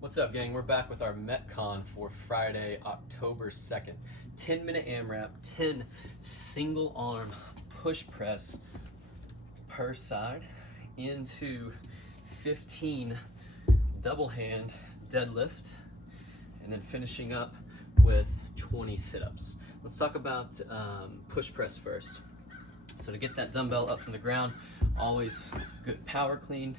What's up, gang? We're back with our Metcon for Friday, October 2nd. 10-minute AMRAP, 10 single arm push press per side into 15 double hand deadlift, and then finishing up with 20 sit-ups. Let's talk about push press first. So to get that dumbbell up from the ground, always good power clean.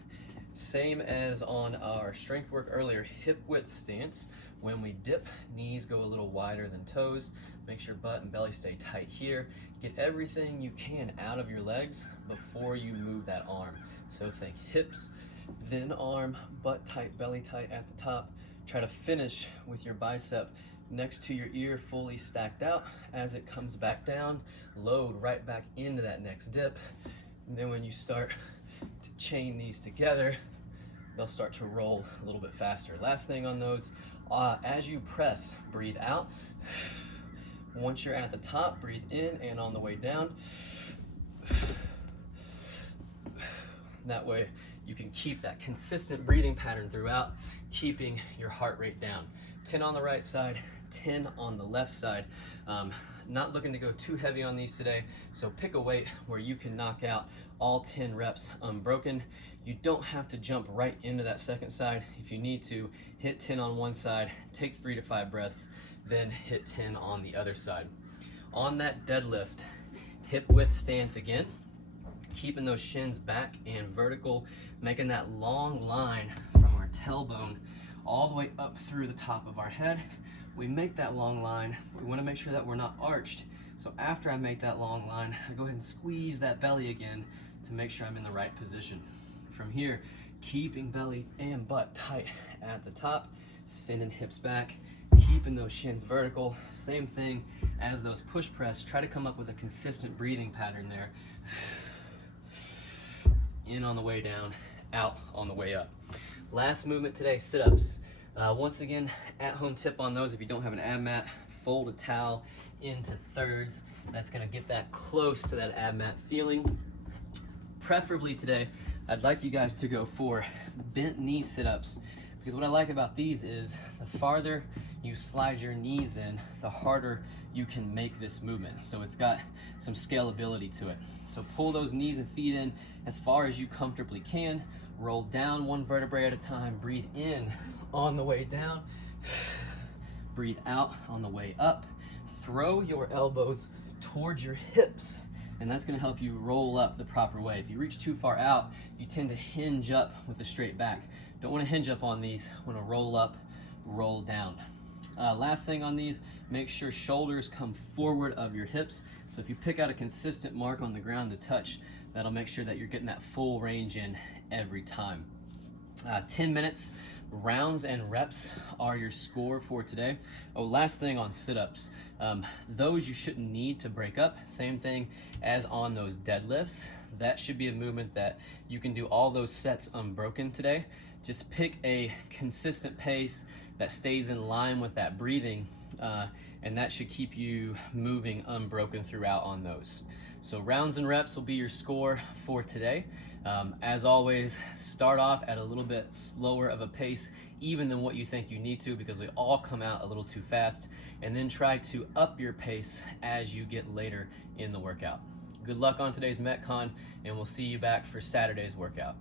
Same as on our strength work earlier, hip width stance. When we dip, knees go a little wider than toes. Make sure butt and belly stay tight here. Get everything you can out of your legs before you move that arm. So think hips, then arm, butt tight, belly tight at the top. Try to finish with your bicep next to your ear, fully stacked out. As it comes back down, load right back into that next dip. And then when you start to chain these together, they'll start to roll a little bit faster. Last thing on those, as you press, breathe out. Once you're at the top, breathe in, and on the way down. That way you can keep that consistent breathing pattern throughout, keeping your heart rate down. 10 on the right side, 10 on the left side. Not looking to go too heavy on these today, so pick a weight where you can knock out all 10 reps unbroken. You don't have to jump right into that second side. If you need to, hit 10 on one side, take 3 to 5 breaths, then hit 10 on the other side. On that deadlift, hip width stance again, keeping those shins back and vertical, making that long line from our tailbone all the way up through the top of our head. We make that long line. We want to make sure that we're not arched. So after I make that long line, I go ahead and squeeze that belly again to make sure I'm in the right position. From here, keeping belly and butt tight at the top, sending hips back, keeping those shins vertical. Same thing as those push press. Try to come up with a consistent breathing pattern there. In on the way down, out on the way up. Last movement today, sit-ups. Once again, at-home tip on those: if you don't have an ab mat, fold a towel into thirds. That's gonna get that close to that ab mat feeling. Preferably today, I'd like you guys to go for bent knee sit-ups, because what I like about these is the farther you slide your knees in, the harder you can make this movement. So it's got some scalability to it. So pull those knees and feet in as far as you comfortably can. Roll down one vertebrae at a time. Breathe in on the way down. Breathe out on the way up. Throw your elbows towards your hips, and that's going to help you roll up the proper way. If you reach too far out, you tend to hinge up with a straight back. Don't want to hinge up on these. Want to roll up, roll down. Last thing on these, make sure shoulders come forward of your hips. So if you pick out a consistent mark on the ground to touch, that'll make sure that you're getting that full range in every time. 10 minutes, rounds and reps are your score for today. Oh, last thing on sit-ups. Those you shouldn't need to break up. Same thing as on those deadlifts. That should be a movement that you can do all those sets unbroken today. Just pick a consistent pace that stays in line with that breathing, and that should keep you moving unbroken throughout on those. So rounds and reps will be your score for today. As always, start off at a little bit slower of a pace even than what you think you need to, because we all come out a little too fast, and then try to up your pace as you get later in the workout. Good luck on today's Metcon, and we'll see you back for Saturday's workout.